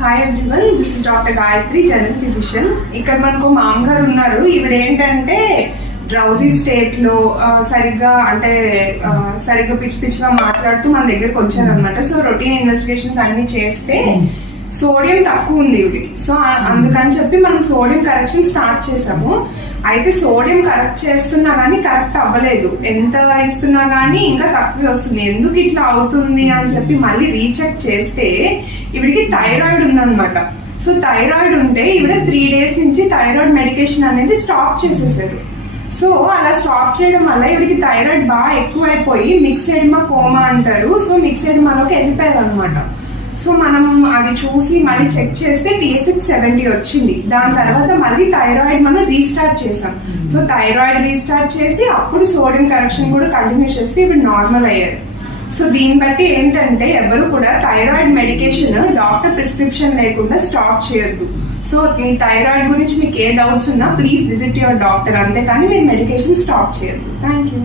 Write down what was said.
Hi everyone, this is doctor Gayatri, general physician. ఇక్కడ మనకు ma'am గారు ఉన్నారు. ఈవిడ ఏంటంటే డ్రౌజీ స్టేట్ లో సరిగ్గా పిచ్చి పిచ్చిగా మాట్లాడుతూ మన దగ్గరకు వచ్చారు అనమాట. సో రొటీన్ ఇన్వెస్టిగేషన్స్ అన్ని చేస్తే సోడియం తక్కువ ఉంది ఇవి. సో అందుకని చెప్పి మనం సోడియం కరెక్షన్ స్టార్ట్ చేసాము. అయితే సోడియం కరెక్ట్ చేస్తున్నా కానీ కరెక్ట్ అవ్వలేదు. ఎంత ఇస్తున్నా కానీ ఇంకా తక్కువే వస్తుంది. ఎందుకు ఇట్లా అవుతుంది అని చెప్పి మళ్ళీ రీచెక్ చేస్తే ఇవిడికి థైరాయిడ్ ఉందన్నమాట. సో థైరాయిడ్ ఉంటే ఇవిడ 3 days నుంచి థైరాయిడ్ మెడికేషన్ అనేది స్టాప్ చేసేసారు. సో అలా స్టాప్ చేయడం వల్ల ఇవిడికి థైరాయిడ్ బాగా ఎక్కువైపోయి మిక్సెడిమా కోమా అంటారు. సో మిక్సెడిమాలోకి వెళ్ళిపోయారు అనమాట. సో మనం అది చూసి మళ్ళీ చెక్ చేస్తే TSH 70 వచ్చింది. దాని తర్వాత మళ్ళీ థైరాయిడ్ మనం రీస్టార్ట్ చేసాం. సో థైరాయిడ్ రీస్టార్ట్ చేసి అప్పుడు సోడియం కరెక్షన్ కూడా కంటిన్యూ చేస్తే ఇప్పుడు నార్మల్ అయ్యారు. సో దీన్ని బట్టి ఏంటంటే ఎవరు కూడా థైరాయిడ్ మెడికేషన్ డాక్టర్ ప్రిస్క్రిప్షన్ లేకుండా స్టాప్ చేయొద్దు. సో మీ థైరాయిడ్ గురించి మీకు ఏ డౌట్స్ ఉన్నా ప్లీజ్ విజిట్ యువర్ డాక్టర్, అంతేకాని మీరు మెడికేషన్ స్టాప్ చేయొద్దు. Thank you.